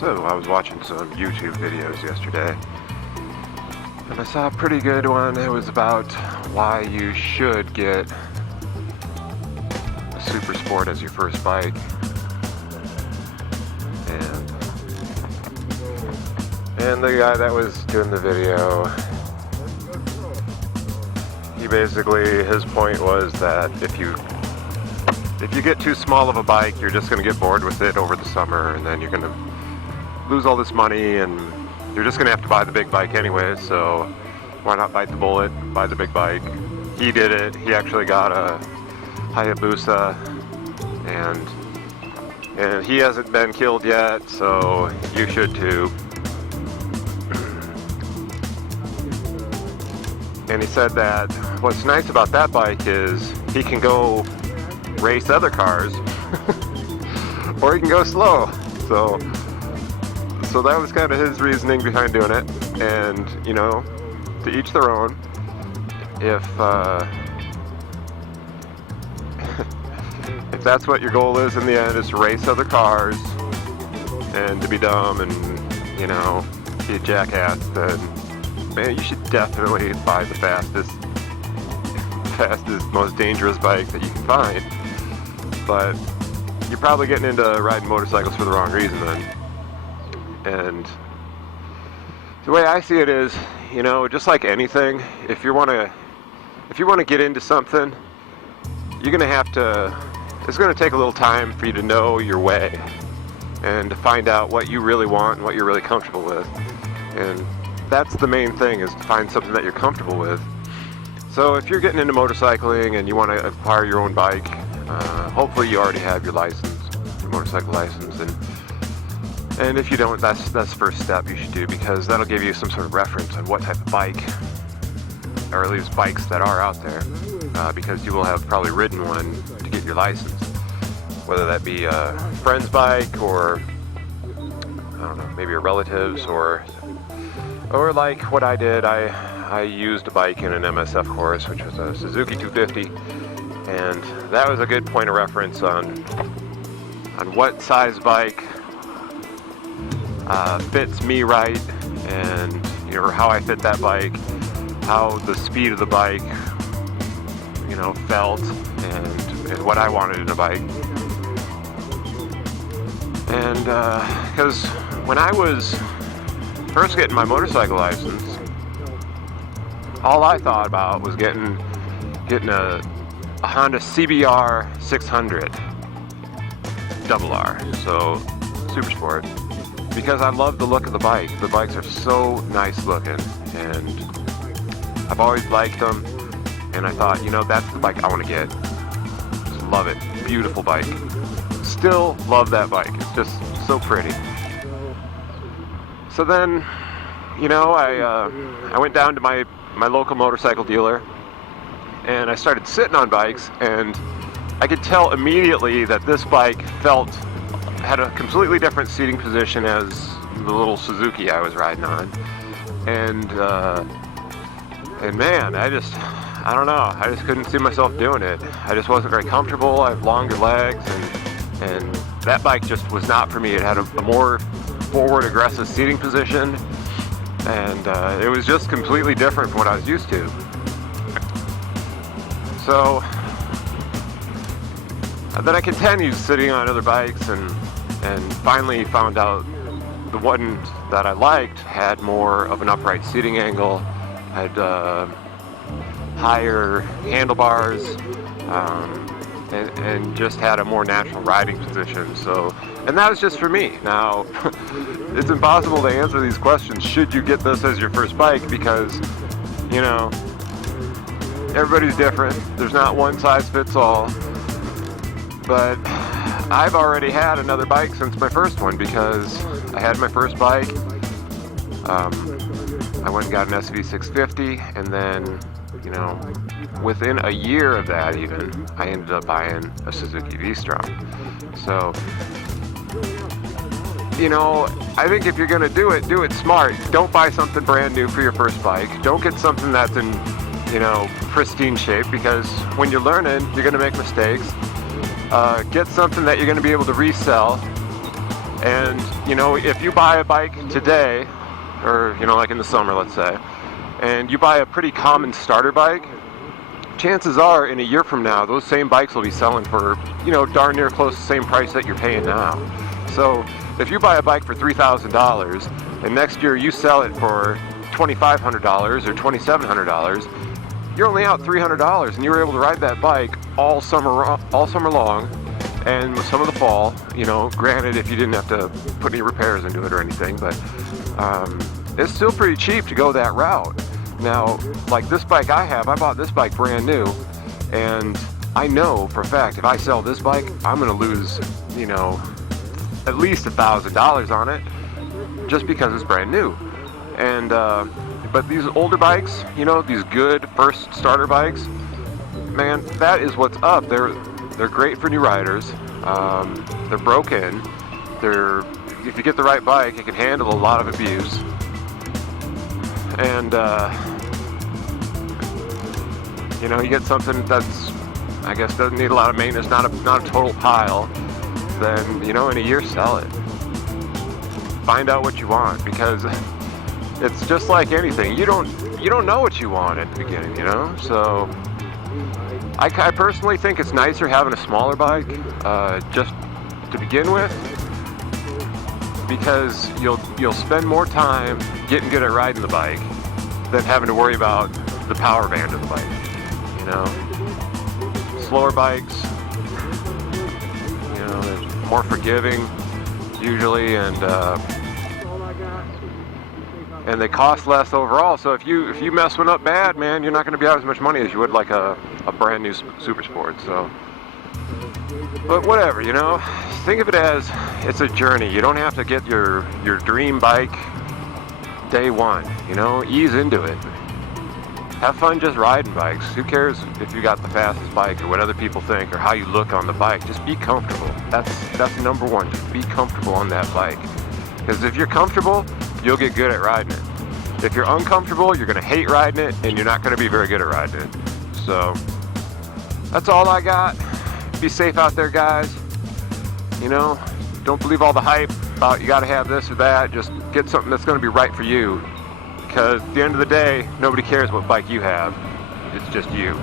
So I was watching some YouTube videos yesterday, and I saw a pretty good one. It was about why you should get a Supersport as your first bike. And the guy that was doing the video, he basically, his point was that if you get too small of a bike, you're just going to get bored with it over the summer, and then you're going to lose all this money, and you're just going to have to buy the big bike anyway, so why not bite the bullet, buy the big bike. He did it. He actually got a Hayabusa, and he hasn't been killed yet, so you should too. And he said that what's nice about that bike is he can go race other cars or he can go slow. So that was kind of his reasoning behind doing it. And, you know, to each their own. If if that's what your goal is in the end, is to race other cars and to be dumb and, you know, be a jackass, then man, you should definitely buy the fastest, most dangerous bike that you can find. But you're probably getting into riding motorcycles for the wrong reason then. And the way I see it is, you know, just like anything, if you want to get into something, you're going to have to, it's going to take a little time for you to know your way and to find out what you really want and what you're really comfortable with. And that's the main thing, is to find something that you're comfortable with. So if you're getting into motorcycling and you want to acquire your own bike, hopefully you already have your license, your motorcycle license, and if you don't, that's the first step you should do, because that'll give you some sort of reference on what type of bike, or at least bikes that are out there, because you will have probably ridden one to get your license, whether that be a friend's bike or, I don't know, maybe a relative's, or like what I did, I used a bike in an MSF course, which was a Suzuki 250, and that was a good point of reference on what size bike fits me right, and, you know, how I fit that bike, how the speed of the bike, you know, felt, and what I wanted in a bike. And because when I was first getting my motorcycle license, all I thought about was getting a Honda CBR 600 double R, so Supersport, because I love the look of the bike. The bikes are so nice looking, and I've always liked them, and I thought, you know, that's the bike I want to get. Just love it. Beautiful bike. Still love that bike. It's just so pretty. So then, you know, I went down to my local motorcycle dealer, and I started sitting on bikes, and I could tell immediately that this bike had a completely different seating position as the little Suzuki I was riding on. And man, I don't know, I just couldn't see myself doing it. I just wasn't very comfortable. I have longer legs, and that bike just was not for me. It had a more forward aggressive seating position, and it was just completely different from what I was used to. So then I continued sitting on other bikes, and finally found out the one that I liked had more of an upright seating angle, had higher handlebars, and just had a more natural riding position. So, and that was just for me. Now, it's impossible to answer these questions. Should you get this as your first bike? Because, you know, everybody's different. There's not one size fits all. But I've already had another bike since my first one, because I had my first bike. I went and got an SV650, and then, you know, within a year of that even, I ended up buying a Suzuki V-Strom. So, you know, I think if you're going to do it smart. Don't buy something brand new for your first bike. Don't get something that's in, you know, pristine shape, because when you're learning, you're going to make mistakes. Get something that you're going to be able to resell, And, you know, if you buy a bike today, or, you know, like in the summer, let's say, and you buy a pretty common starter bike, chances are in a year from now, those same bikes will be selling for, you know, darn near close to the same price that you're paying now. So if you buy a bike for $3,000 and next year you sell it for $2,500 or $2,700, you're only out $300, and you were able to ride that bike all summer long, and some of the fall. You know, granted, if you didn't have to put any repairs into it or anything, but it's still pretty cheap to go that route. Now, like this bike I have, I bought this bike brand new, and I know for a fact if I sell this bike, I'm going to lose, you know, at least $1,000 on it, just because it's brand new. And but these older bikes, you know, these good first starter bikes, man, that is what's up. They're great for new riders. They're broken. If you get the right bike, it can handle a lot of abuse. And you know, you get something that's, I guess, doesn't need a lot of maintenance, not a total pile. Then, you know, in a year, sell it. Find out what you want, because it's just like anything. You don't know what you want at the beginning, you know. So I personally think it's nicer having a smaller bike, just to begin with, because you'll spend more time getting good at riding the bike than having to worry about the power band of the bike. You know, slower bikes, you know, they're more forgiving usually, and they cost less overall. So if you mess one up bad, man, you're not going to be out as much money as you would like a brand new Supersport. So, but whatever, you know, think of it as it's a journey. You don't have to get your dream bike day one. You know, ease into it. Have fun just riding bikes. Who cares if you got the fastest bike or what other people think or how you look on the bike? Just be comfortable. That's number one. Just be comfortable on that bike. Because if you're comfortable, you'll get good at riding it. If you're uncomfortable, you're going to hate riding it, and you're not going to be very good at riding it. So that's all I got. Be safe out there, guys. You know, don't believe all the hype about you got to have this or that. Just get something that's going to be right for you. Because at the end of the day, nobody cares what bike you have. It's just you.